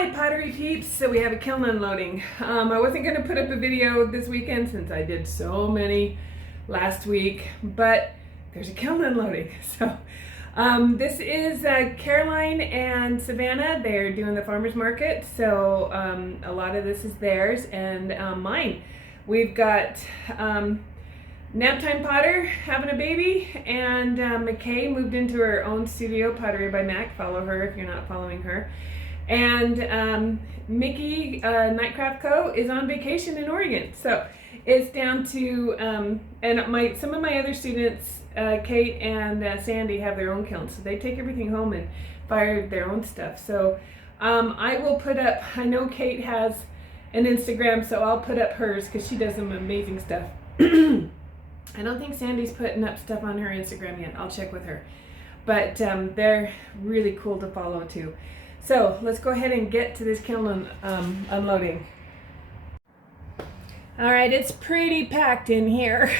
Hi pottery peeps, so we have a kiln unloading. I wasn't going to put up a video this weekend since I did so many last week, but there's a kiln unloading. So this is Caroline and Savannah. They're doing the farmer's market, so a lot of this is theirs and mine. We've got Naptime Potter having a baby, and McKay moved into her own studio, Pottery by Mac. Follow her if you're not following her. And Mickey Nightcraft Co. is on vacation in Oregon. So it's down to, and some of my other students, Kate and Sandy, have their own kilns. So they take everything home and fire their own stuff. So I will put up, I know Kate has an Instagram, so I'll put up hers because she does some amazing stuff. I don't think Sandy's putting up stuff on her Instagram yet. I'll check with her. But they're really cool to follow too. So let's go ahead and get to this kiln unloading. All right, it's pretty packed in here.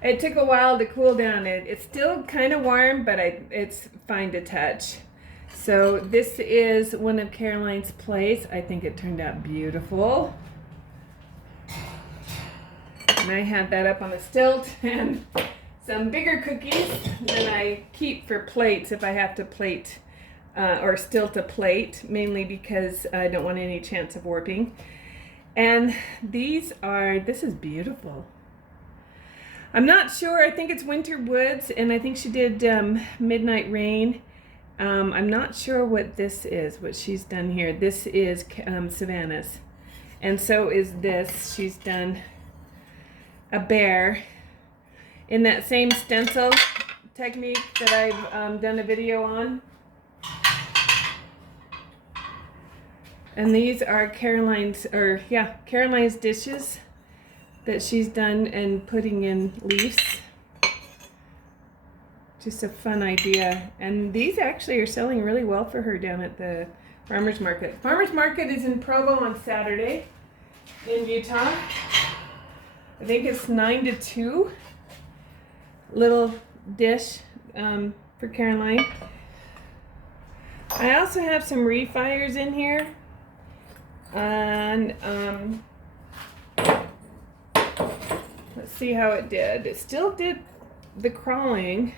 It took a while to cool down. It's still kind of warm, but it's fine to touch. So this is one of Caroline's plates. I think it turned out beautiful. And I had that up on a stilt and some bigger cookies that I keep for plates if I have to plate or stilt a plate, mainly because I don't want any chance of warping. And this is beautiful. I'm not sure, I think it's Winter Woods, and I think she did Midnight Rain. I'm not sure what this is, what she's done here. This is Savannah's. And so is this. She's done a bear in that same stencil technique that I've done a video on. And these are Caroline's dishes that she's done and putting in leaves. Just a fun idea. And these actually are selling really well for her down at the farmer's market. Farmer's market is in Provo on Saturday in Utah. I think it's 9 to 2. Little dish for Caroline. I also have some refires in here. And let's see how it did. It still did the crawling.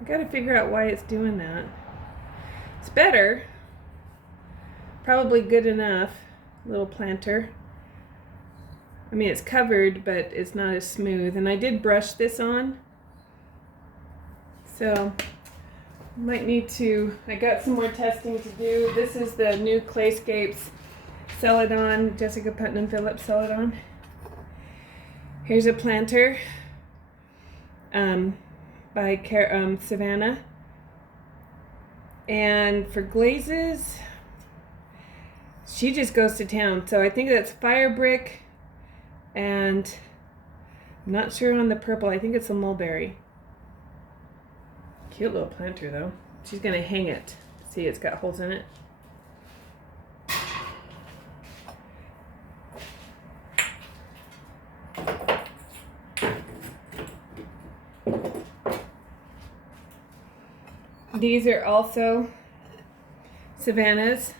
I gotta figure out why it's doing that. It's better. Probably good enough. Little planter. I mean, it's covered, but it's not as smooth. And I did brush this on. So might need to, I got some more testing to do. This is the new Clayscapes Celadon, Jessica Putnam Phillips Celadon. Here's a planter by Savannah. And for glazes, she just goes to town. So I think that's fire brick, and I'm not sure on the purple. I think it's a mulberry. Cute little planter though. She's gonna hang it. See, it's got holes in it. These are also Savannah's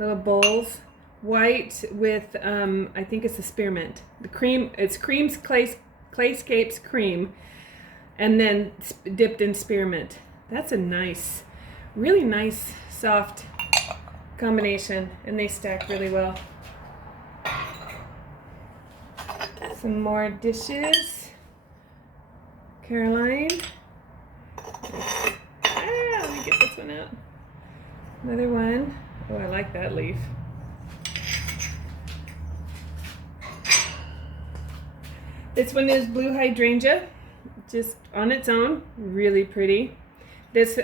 little bowls. White with, I think it's a spearmint. The cream, it's Clayscapes cream, and then dipped in spearmint. That's a nice, really nice, soft combination, and they stack really well. Some more dishes. Caroline. Let me get this one out. Another one. Oh, I like that leaf. This one is blue hydrangea, just on its own, really pretty. This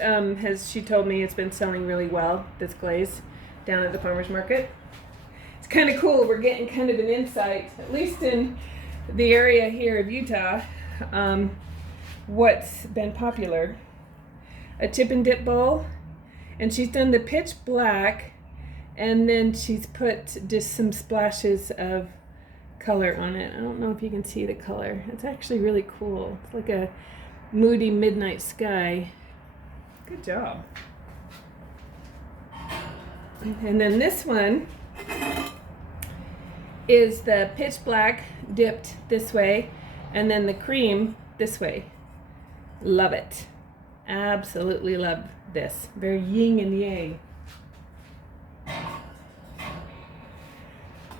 she told me it's been selling really well, this glaze, down at the farmer's market. It's kind of cool, we're getting kind of an insight, at least in the area here of Utah, what's been popular. A chip and dip bowl, and she's done the pitch black, and then she's put just some splashes of color on it. I don't know if you can see the color. It's actually really cool. It's like a moody midnight sky. Good job. And then this one is the pitch black dipped this way, and then the cream this way. Love it. Absolutely love this. Very yin and yang.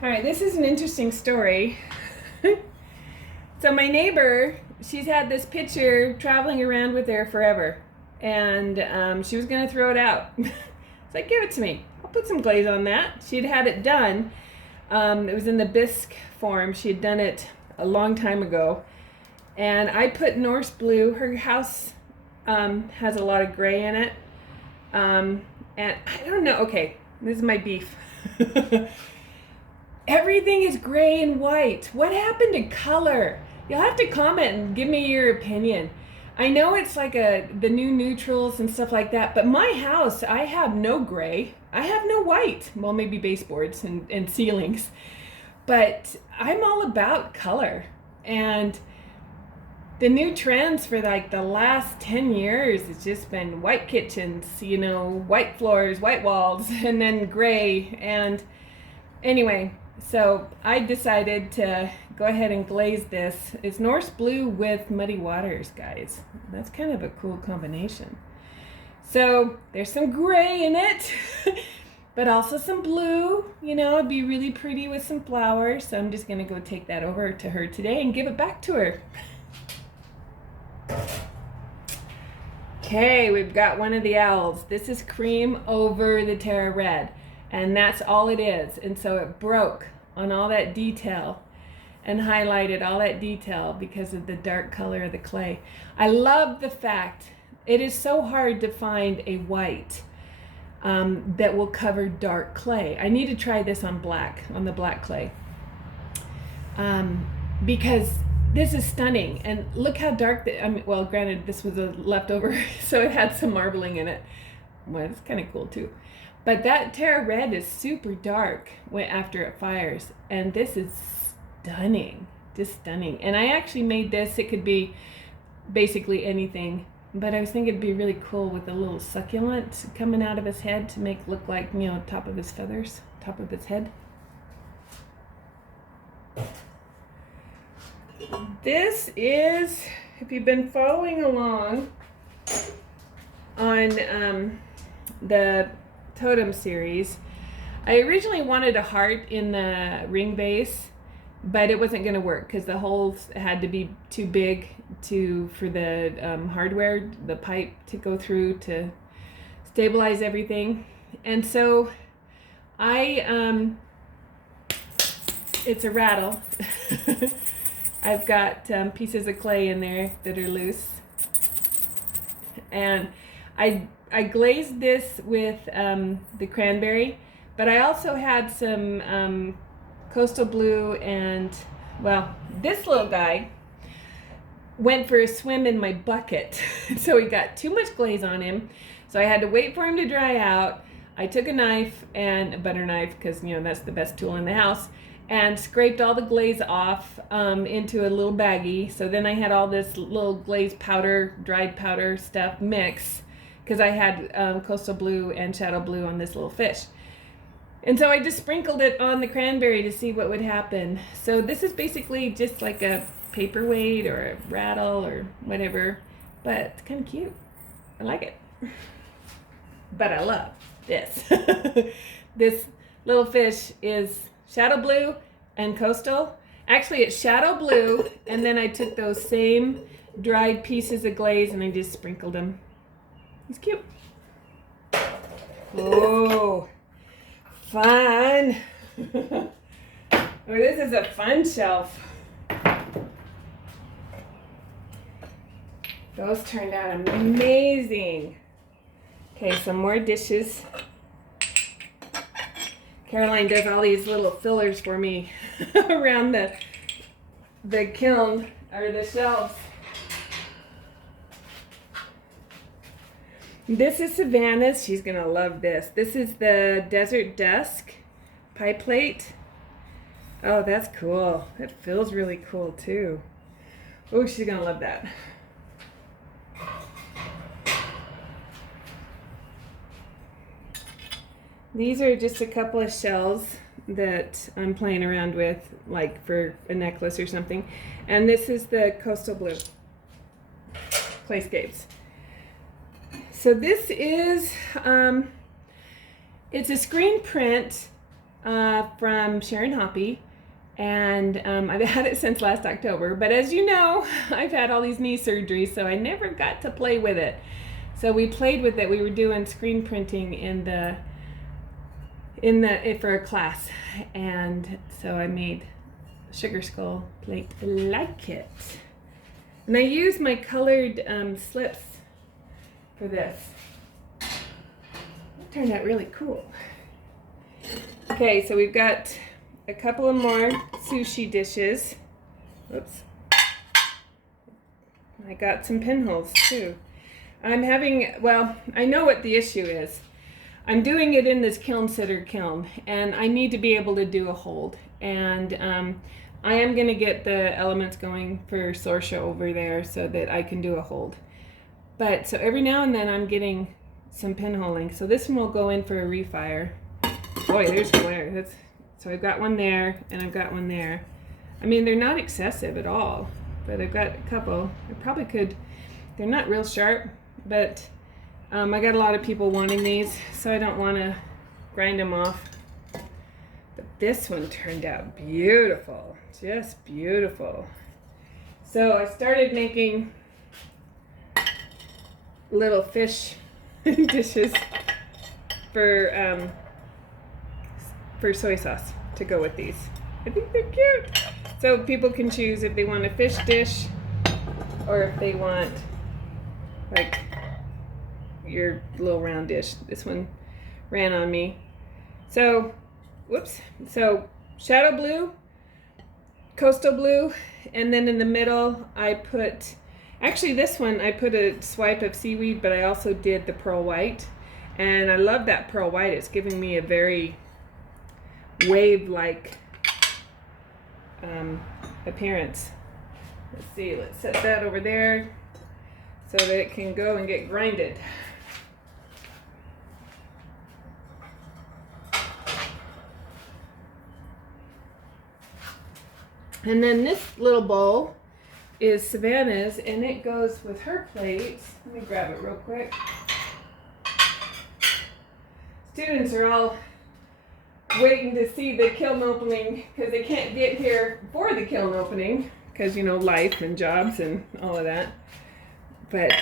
All right, this is an interesting story. So my neighbor, she's had this picture traveling around with her forever, and she was gonna throw it out. It's like, give it to me. I'll put some glaze on that. She'd had it done. It was in the bisque form. She had done it a long time ago. And I put Norse blue. Her house has a lot of gray in it. And I don't know. Okay, this is my beef. Everything is gray and white. What happened to color? You'll have to comment and give me your opinion. I know it's like the new neutrals and stuff like that, but my house, I have no gray. I have no white. Well, maybe baseboards and ceilings. But I'm all about color. And the new trends for like the last 10 years has just been white kitchens, you know, white floors, white walls, and then gray. And anyway, so I decided to go ahead and glaze this. It's Norse blue with muddy waters, guys. That's kind of a cool combination. So there's some gray in it, but also some blue. You know, it'd be really pretty with some flowers. So I'm just gonna go take that over to her today and give it back to her. Okay, we've got one of the owls. This is cream over the Terra Red, and that's all it is. And so it broke on all that detail and highlighted all that detail because of the dark color of the clay. I love the fact it is so hard to find a white that will cover dark clay. I need to try this on the black clay, because this is stunning. And look how dark well, granted, this was a leftover, so it had some marbling in it. Well, it's kind of cool too. But that Terra Red is super dark after it fires, and this is stunning, just stunning. And I actually made this, it could be basically anything, but I was thinking it'd be really cool with a little succulent coming out of his head to make look like, you know, top of his feathers, top of his head. This is, if you've been following along on the Totem series, I originally wanted a heart in the ring base, but it wasn't going to work because the holes had to be too big for the hardware, the pipe to go through to stabilize everything. And so it's a rattle. I've got pieces of clay in there that are loose, and I glazed this with the cranberry, but I also had some coastal blue, and well, this little guy went for a swim in my bucket. So he got too much glaze on him, so I had to wait for him to dry out. I took a knife, and a butter knife, because you know that's the best tool in the house, and scraped all the glaze off into a little baggie. So then I had all this little glaze powder, dried powder stuff mix, because I had coastal blue and shadow blue on this little fish. And so I just sprinkled it on the cranberry to see what would happen. So this is basically just like a paperweight or a rattle or whatever, but it's kind of cute. I like it. But I love this. This little fish is shadow blue and coastal. Actually, it's shadow blue, and then I took those same dried pieces of glaze and I just sprinkled them. He's cute. Oh, fun. Oh, this is a fun shelf. Those turned out amazing. Okay, some more dishes. Caroline does all these little fillers for me around the kiln or the shelves. This is Savannah's. She's gonna love this. This is the Desert Dusk pie plate. Oh, that's cool. It feels really cool too. Oh, she's gonna love that. These are just a couple of shells that I'm playing around with, like for a necklace or something. And this is the Coastal Blue Clayscapes. So this is, it's a screen print from Sharon Hoppy. And I've had it since last October. But as you know, I've had all these knee surgeries, so I never got to play with it. So we played with it. We were doing screen printing for a class, and so I made sugar skull plate like it. And I used my colored slips for this. It turned out really cool. Okay, so we've got a couple of more sushi dishes. Oops. I got some pinholes too. I'm having, well, I know what the issue is. I'm doing it in this kiln sitter kiln, and I need to be able to do a hold. And I am going to get the elements going for Sorsha over there so that I can do a hold. But so every now and then I'm getting some pinholing. So this one will go in for a refire. Boy, there's glare. So I've got one there and I've got one there. I mean, they're not excessive at all, but I've got a couple. I probably could, they're not real sharp, but I got a lot of people wanting these, so I don't want to grind them off. But this one turned out beautiful, just beautiful. So I started making little fish dishes for soy sauce to go with these. I think they're cute. So people can choose if they want a fish dish or if they want like your little round dish. This one ran on me. So, whoops. So shadow blue, coastal blue, and then in the middle I put, actually this one I put a swipe of seaweed, but I also did the pearl white. And I love that pearl white. It's giving me a very wave-like appearance. Let's see, let's set that over there so that it can go and get grinded. And then this little bowl is Savannah's, and it goes with her plates. Let me grab it real quick. Students are all waiting to see the kiln opening because they can't get here for the kiln opening because, you know, life and jobs and all of that. But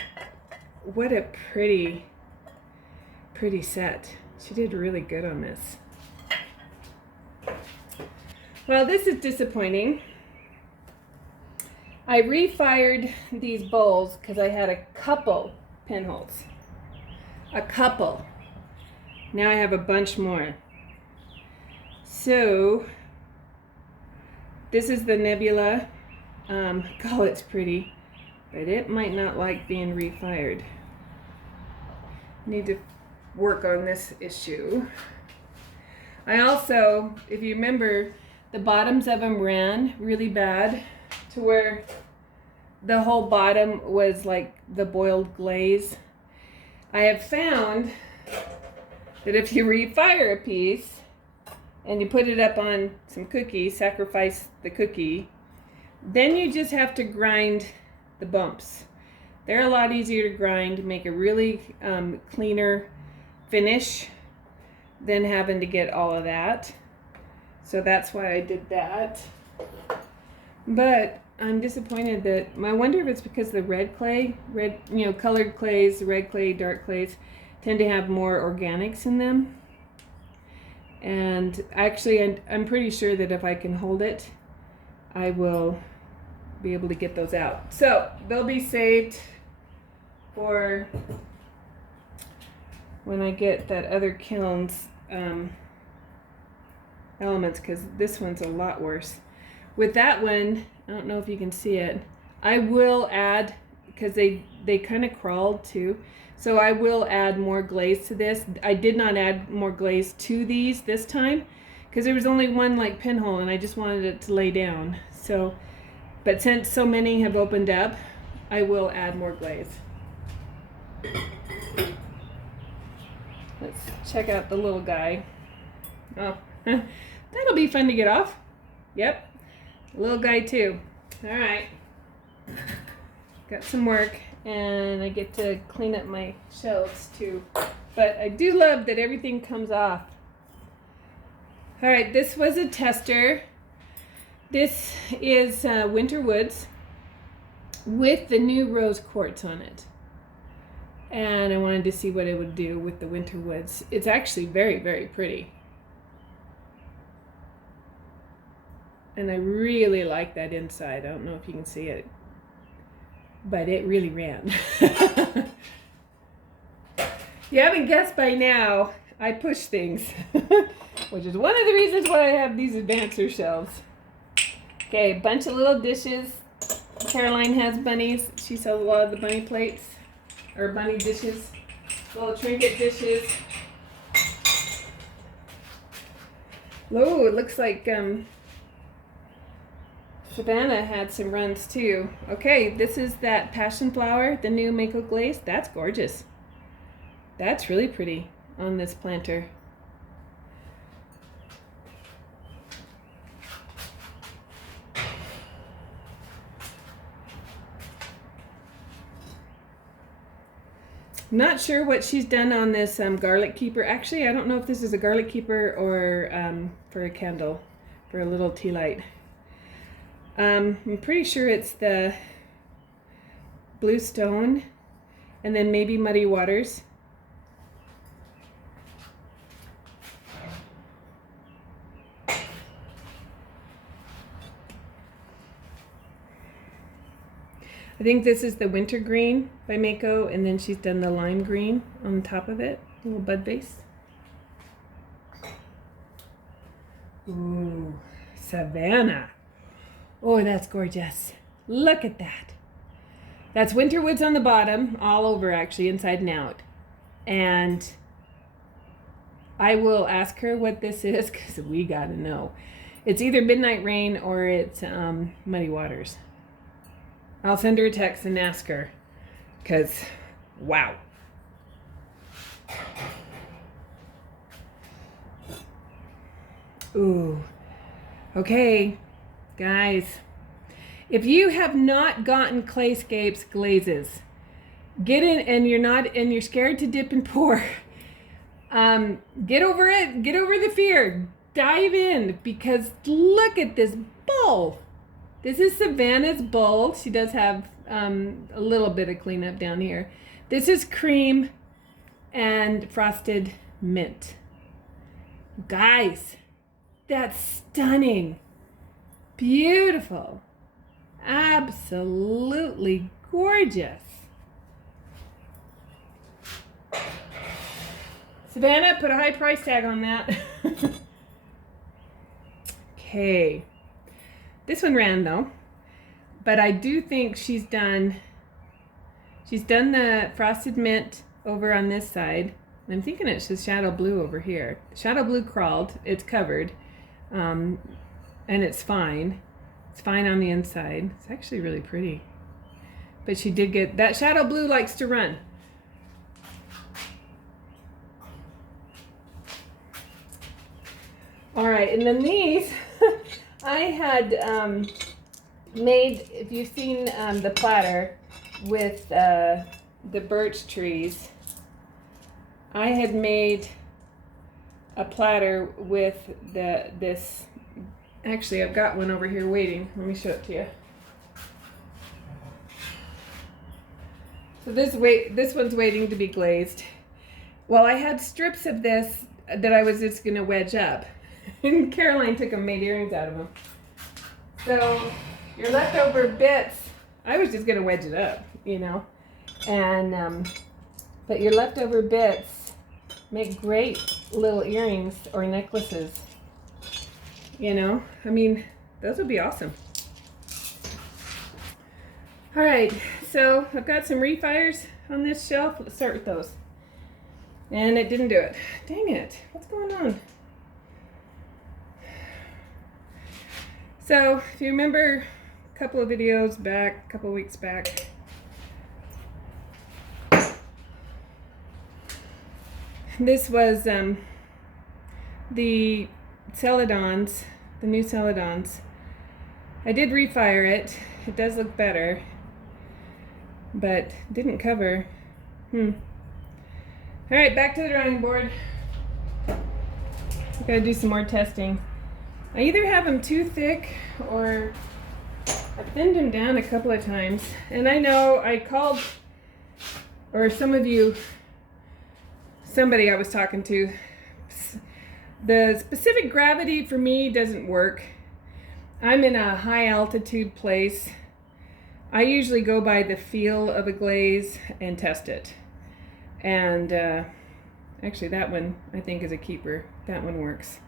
what a pretty set. She did really good on this. Well, this is disappointing. I refired these bowls because I had a couple pinholes. A couple. Now I have a bunch more. So, this is the Nebula. God, it's pretty, but it might not like being refired. Need to work on this issue. I also, if you remember, the bottoms of them ran really bad to where the whole bottom was like the boiled glaze. I have found that if you refire a piece and you put it up on some cookies, sacrifice the cookie, then you just have to grind the bumps. They're a lot easier to grind, make a really cleaner finish than having to get all of that. So that's why I did that. But I'm disappointed that, I wonder if it's because the red clay, colored clays, red clay, dark clays, tend to have more organics in them. And actually, I'm pretty sure that if I can hold it, I will be able to get those out. So they'll be saved for when I get that other kiln's elements, because this one's a lot worse. With that one, I don't know if you can see it, I will add, because they kind of crawled too, so I will add more glaze to this. I did not add more glaze to these this time because there was only one like pinhole and I just wanted it to lay down. So, but since so many have opened up, I will add more glaze. Let's check out the little guy. Oh, that'll be fun to get off. Yep, little guy too. All right, got some work, and I get to clean up my shelves too. But I do love that everything comes off. All right, this was a tester. This is Winter Woods with the new rose quartz on it. And I wanted to see what it would do with the Winter Woods. It's actually very, very pretty. And I really like that inside. I don't know if you can see it, but it really ran. If you haven't guessed by now, I push things, which is one of the reasons why I have these advancer shelves. Okay, a bunch of little dishes. Caroline has bunnies. She sells a lot of the bunny plates, or bunny dishes, little trinket dishes. Oh, it looks like Savannah had some runs too. Okay, this is that passion flower, the new Mayco glaze. That's gorgeous. That's really pretty on this planter. I'm not sure what she's done on this garlic keeper. Actually, I don't know if this is a garlic keeper or for a candle, for a little tea light. I'm pretty sure it's the blue stone and then maybe muddy waters. I think this is the winter green by Mayco, and then she's done the lime green on top of it, a little bud base. Ooh, Savannah. Oh, that's gorgeous. Look at that. That's Winter Woods on the bottom, all over actually, inside and out. And I will ask her what this is, because we gotta know. It's either Midnight Rain or it's Muddy Waters. I'll send her a text and ask her, because wow. Ooh. Okay, guys. If you have not gotten Clayscapes glazes, get in, and you're scared to dip and pour. Get over it. Get over the fear. Dive in, because look at this bowl. This is Savannah's bowl. She does have a little bit of cleanup down here. This is cream and frosted mint. Guys, that's stunning. Beautiful. Absolutely gorgeous. Savannah, put a high price tag on that. Okay. This one ran though, but I do think she's done the frosted mint over on this side. I'm thinking it's just shadow blue over here. Shadow blue crawled, it's covered, and it's fine. It's fine on the inside. It's actually really pretty. But she did get, that shadow blue likes to run. All right, and then these, I had made, if you've seen the platter with the birch trees, I had made a platter with this. Actually, I've got one over here waiting. Let me show it to you. So this one's waiting to be glazed. Well, I had strips of this that I was just gonna wedge up. And Caroline took them, made earrings out of them. So your leftover bits, I was just gonna wedge it up, you know. And but your leftover bits make great little earrings or necklaces. You know, I mean, those would be awesome. All right, so I've got some refires on this shelf. Let's start with those. And it didn't do it. Dang it, what's going on? So, if you remember a couple of videos back, a couple of weeks back, This was the Celadons, the new Celadons. I did refire it. It does look better, but didn't cover. All right, back to the drawing board. I gotta do some more testing. I either have them too thick or I've thinned them down a couple of times. And I know I called, or somebody I was talking to, the specific gravity for me doesn't work. I'm in a high altitude place. I usually go by the feel of a glaze and test it. And actually that one I think is a keeper. That one works.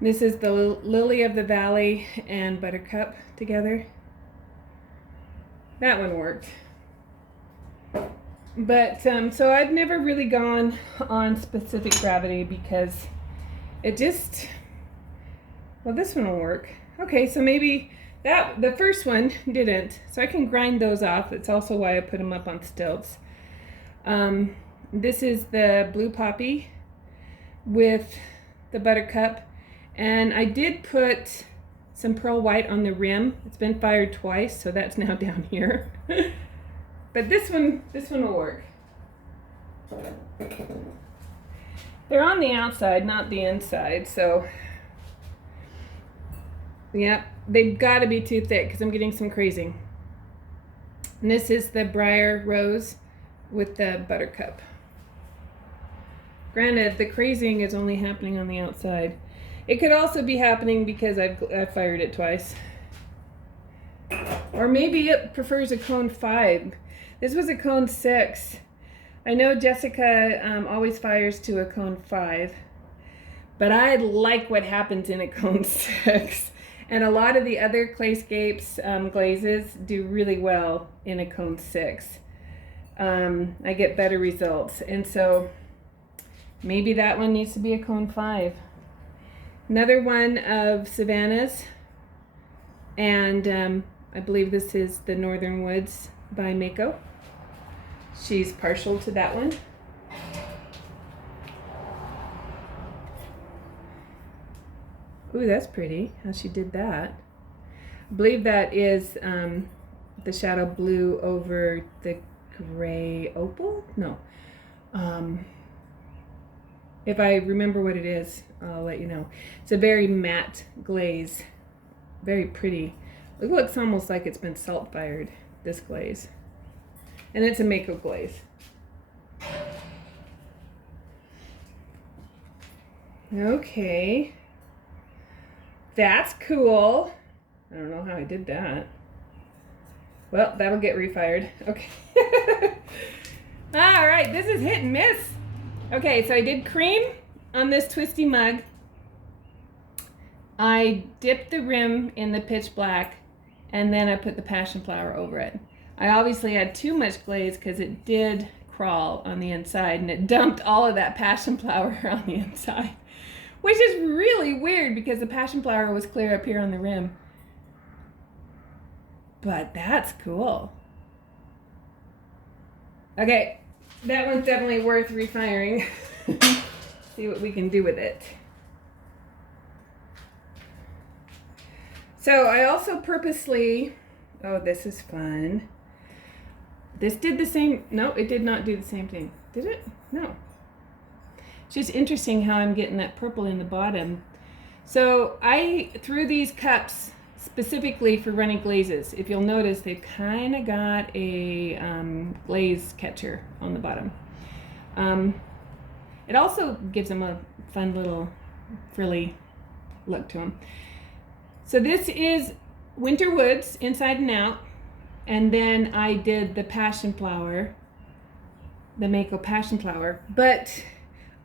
This is the Lily of the Valley and Buttercup together. That one worked. But so I've never really gone on specific gravity because it just, well, this one will work. Okay, so maybe the first one didn't, so I can grind those off. That's also why I put them up on stilts. This is the Blue Poppy with the Buttercup, and I did put some pearl white on the rim. It's been fired twice, so that's now down here. But this one will work. They're on the outside, not the inside, so yeah, they've got to be too thick because I'm getting some crazing. And this is the Briar Rose with the Buttercup. Granted, the crazing is only happening on the outside. It could also be happening because I've fired it twice. Or maybe it prefers a cone 5. This was a cone 6. I know Jessica always fires to a cone 5, but I like what happens in a cone 6. And a lot of the other Clayscapes glazes do really well in a cone 6. I get better results, and so maybe that one needs to be a cone 5. Another one of Savannah's, and I believe this is the Northern Woods by Mayco. She's partial to that one. Ooh, that's pretty, how she did that. I believe that is the shadow blue over the gray opal? No. If I remember what it is, I'll let you know. It's a very matte glaze. Very pretty. It looks almost like it's been salt fired, this glaze. And it's a Mayco glaze. Okay. That's cool. I don't know how I did that. Well, that'll get refired. Okay. All right, this is hit and miss. Okay, so I did cream on this Twisty mug. I dipped the rim in the pitch black, and then I put the passion flower over it. I obviously had too much glaze because it did crawl on the inside, and it dumped all of that passion flower on the inside, which is really weird because the passion flower was clear up here on the rim. But that's cool. Okay, that one's definitely worth refiring. See what we can do with it. So I also purposely, oh, this is fun. This did the same, no, it did not do the same thing. Did it? No. It's just interesting how I'm getting that purple in the bottom. So I threw these cups specifically for running glazes. If you'll notice, they've kind of got a glaze catcher on the bottom. It also gives them a fun little frilly look to them. So this is Winter Woods, inside and out. And then I did the passion flower, the Mayco passion flower. But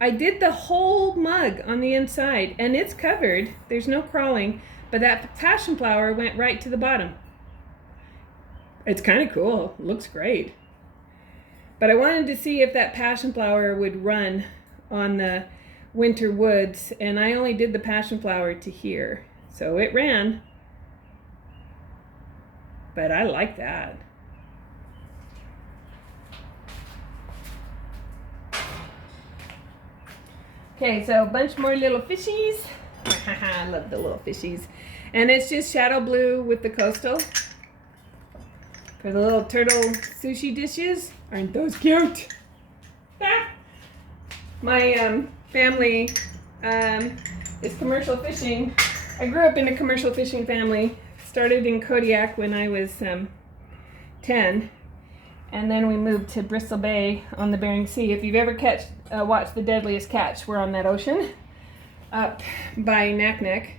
I did the whole mug on the inside, and it's covered. There's no crawling, but that passion flower went right to the bottom. It's kind of cool. It looks great. But I wanted to see if that passion flower would run on the Winter Woods, and I only did the passion flower to here. So it ran. But I like that. Okay, so a bunch more little fishies. I love the little fishies. And it's just shadow blue with the coastal. For the little turtle sushi dishes. Aren't those cute? Ah. My family is commercial fishing. I grew up in a commercial fishing family. Started in Kodiak when I was 10. And then we moved to Bristol Bay on the Bering Sea. If you've ever watched The Deadliest Catch, we're on that ocean up by Naknek.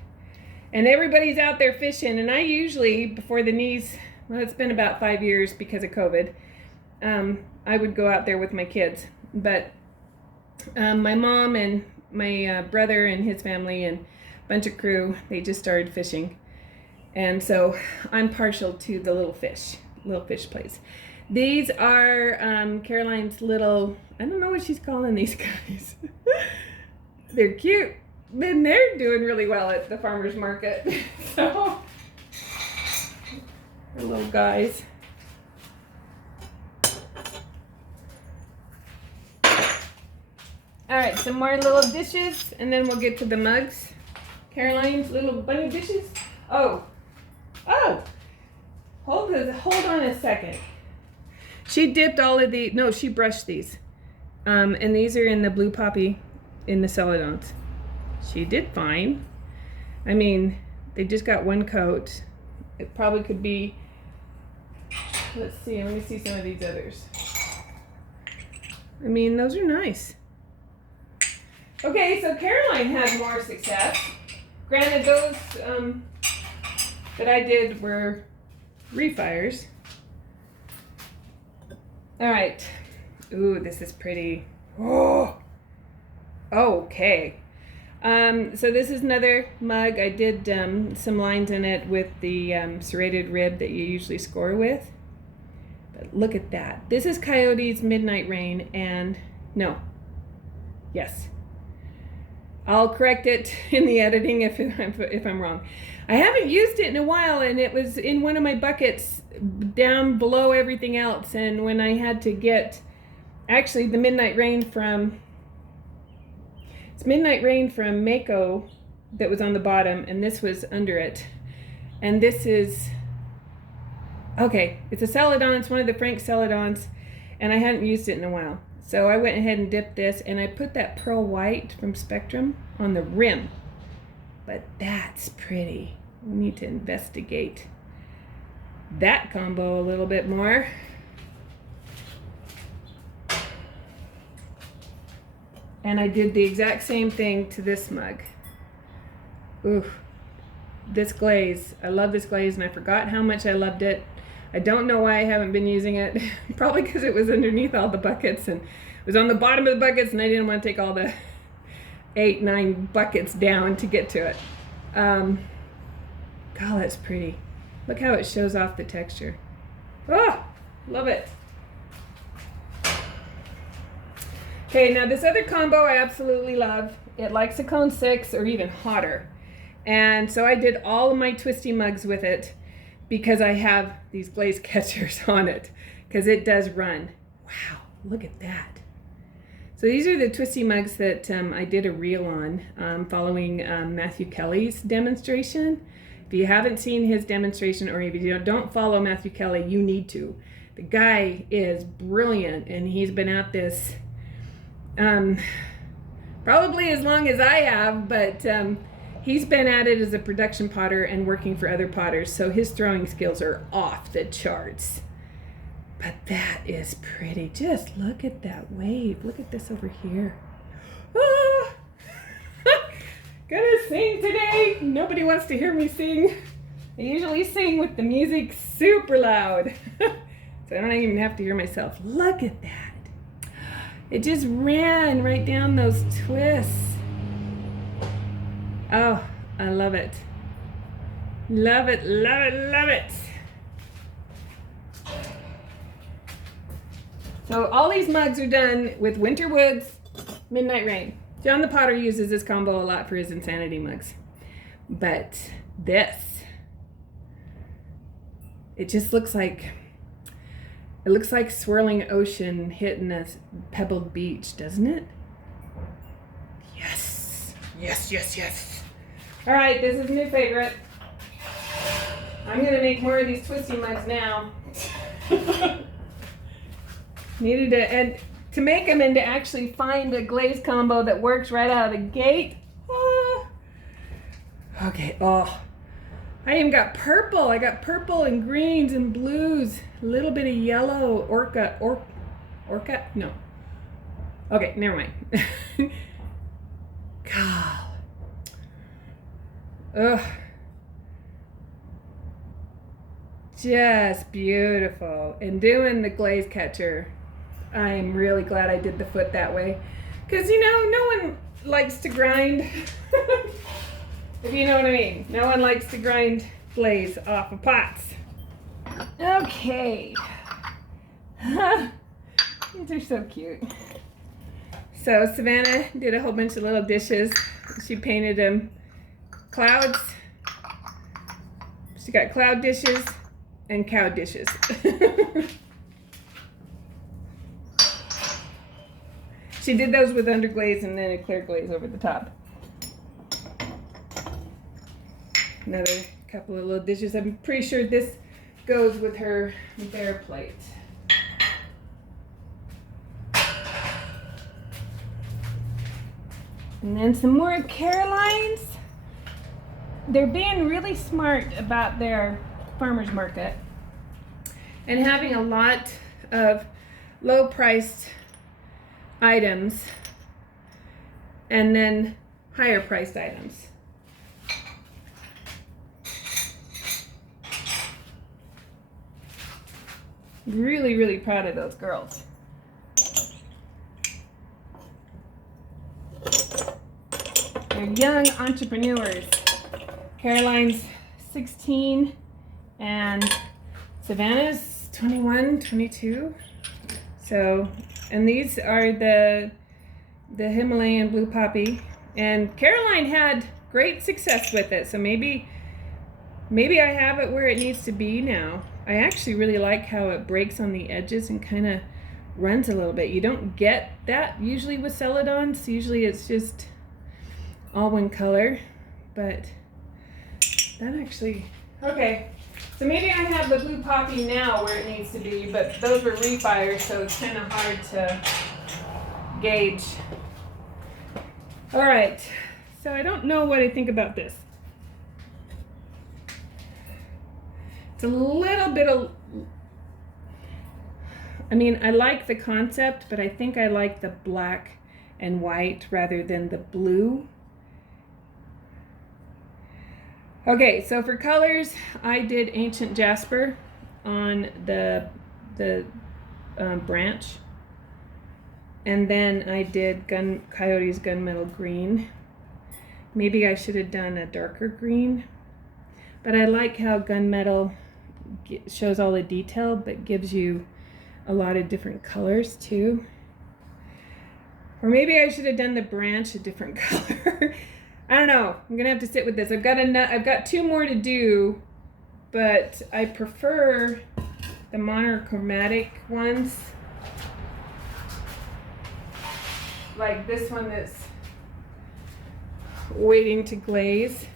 And everybody's out there fishing. And I usually, before the knees, well, it's been about 5 years because of COVID, I would go out there with my kids. But my mom and my brother and his family and a bunch of crew, they just started fishing. And so I'm partial to the little fish place. These are Caroline's little, I don't know what she's calling these guys. They're cute. And they're doing really well at the farmer's market. So, the little guys. All right, some more little dishes, and then we'll get to the mugs. Caroline's little bunny dishes. Oh, hold on a second. She dipped all of the, no, she brushed these. And these are in the blue poppy in the celadons. She did fine. I mean, they just got one coat. It probably could be, let's see, let me see some of these others. I mean, those are nice. Okay, so Caroline had more success. Granted, those that I did were refires. All right. Ooh, this is pretty. Oh. Okay. So this is another mug. I did some lines in it with the serrated rib that you usually score with. But look at that. This is Coyote's Midnight Rain, and no. Yes. I'll correct it in the editing if I'm wrong. I haven't used it in a while, and it was in one of my buckets down below everything else. And when I had to get, actually, the Midnight Rain from, it's Midnight Rain from Mayco that was on the bottom, and this was under it. And this is, okay, it's a celadon. It's one of the Frank celadons, and I hadn't used it in a while. So I went ahead and dipped this, and I put that pearl white from Spectrum on the rim. But that's pretty. We need to investigate that combo a little bit more. And I did the exact same thing to this mug. Ooh, this glaze. I love this glaze, and I forgot how much I loved it. I don't know why I haven't been using it. Probably because it was underneath all the buckets and it was on the bottom of the buckets, and I didn't want to take all the 8-9 buckets down to get to it. God, that's pretty. Look how it shows off the texture. Oh, love it. Okay, now this other combo I absolutely love. It likes a cone 6 or even hotter. And so I did all of my Twisty mugs with it, because I have these glaze catchers on it, because it does run. Wow, look at that. So these are the Twisty mugs that I did a reel on following Matthew Kelly's demonstration. If you haven't seen his demonstration, or if you don't follow Matthew Kelly, you need to. The guy is brilliant, and he's been at this probably as long as I have, but he's been at it as a production potter and working for other potters, so his throwing skills are off the charts. But that is pretty. Just look at that wave. Look at this over here. Ah! Gonna sing today. Nobody wants to hear me sing. I usually sing with the music super loud. So I don't even have to hear myself. Look at that. It just ran right down those twists. Oh, I love it. Love it, love it, love it. So all these mugs are done with Winter Woods Midnight Rain. John the Potter uses this combo a lot for his Insanity mugs. But this, it just looks like, it looks like swirling ocean hitting a pebbled beach, doesn't it? Yes. Yes, yes, yes. All right, this is a new favorite. I'm gonna make more of these twisty mugs now. Needed to, and to make them and to actually find a glaze combo that works right out of the gate. Okay, oh. I even got purple. I got purple and greens and blues. A little bit of yellow, orca? No. Okay, never mind. God. Ugh. Just beautiful. And doing the glaze catcher, I'm really glad I did the foot that way. Because, you know, no one likes to grind. If you know what I mean. No one likes to grind glaze off of pots. Okay. These are so cute. So Savannah did a whole bunch of little dishes. She painted them clouds. She got cloud dishes and cow dishes. She did those with underglaze and then a clear glaze over the top. Another couple of little dishes. I'm pretty sure this goes with her bear plate. And then some more Carolines. They're being really smart about their farmer's market and having a lot of low-priced items and then higher-priced items. Really, really proud of those girls. They're young entrepreneurs. Caroline's 16 and Savannah's 21, 22. So, and these are the Himalayan blue poppy. And Caroline had great success with it. So maybe I have it where it needs to be now. I actually really like how it breaks on the edges and kind of runs a little bit. You don't get that usually with celadons. Usually it's just all one color, but that actually, okay. So maybe I have the blue poppy now where it needs to be, but those were refires, so it's kind of hard to gauge. All right, so I don't know what I think about this. It's a little bit of, I mean, I like the concept, but I think I like the black and white rather than the blue. Okay, so for colors, I did Ancient Jasper on the branch. And then I did Coyote's Gunmetal Green. Maybe I should have done a darker green. But I like how Gunmetal shows all the detail, but gives you a lot of different colors too. Or maybe I should have done the branch a different color. I don't know. I'm gonna have to sit with this. I've got two more to do, but I prefer the monochromatic ones. Like this one that's waiting to glaze.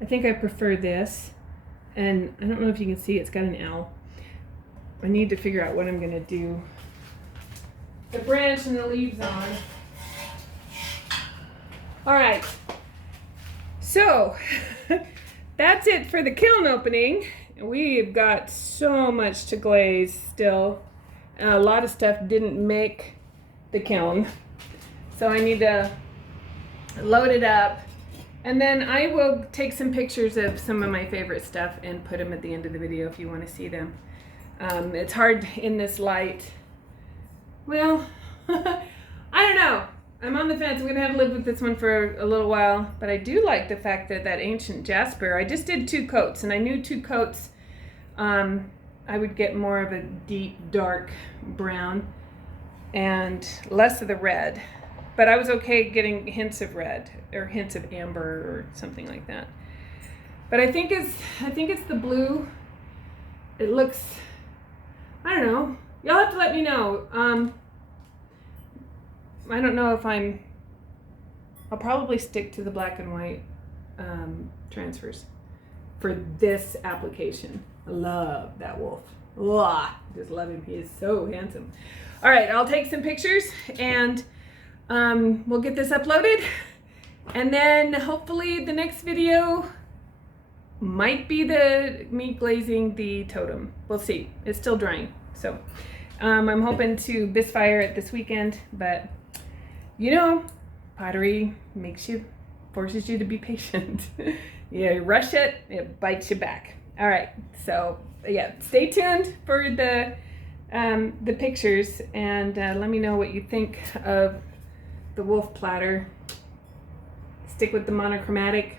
I think I prefer this. And I don't know if you can see, it's got an L. I need to figure out what I'm gonna do. The branch and the leaves on. All right, so that's it for the kiln opening. We've got so much to glaze still. A lot of stuff didn't make the kiln. So I need to load it up. And then I will take some pictures of some of my favorite stuff and put them at the end of the video if you want to see them. It's hard in this light. Well, I don't know. I'm on the fence. I'm going to have to live with this one for a little while. But I do like the fact that that Ancient Jasper, I just did 2 coats. And I knew 2 coats, I would get more of a deep, dark brown and less of the red. But I was okay getting hints of red or hints of amber or something like that. But I think it's the blue. It looks, I don't know. Y'all have to let me know. I don't know if I'm I'll probably stick to the black and white transfers for this application. I love that wolf. Just love him. He is so handsome. All right, I'll take some pictures and we'll get this uploaded. And then hopefully the next video might be me glazing the totem. We'll see. It's still drying. So I'm hoping to bisfire it this weekend, but you know, pottery forces you to be patient. You rush it, it bites you back. All right, so yeah, stay tuned for the pictures and let me know what you think of the wolf platter. Stick with the monochromatic,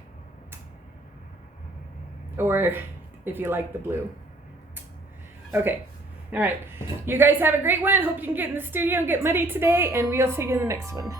or if you like the blue. Okay, all right. You guys have a great one. Hope you can get in the studio and get muddy today, and we'll see you in the next one.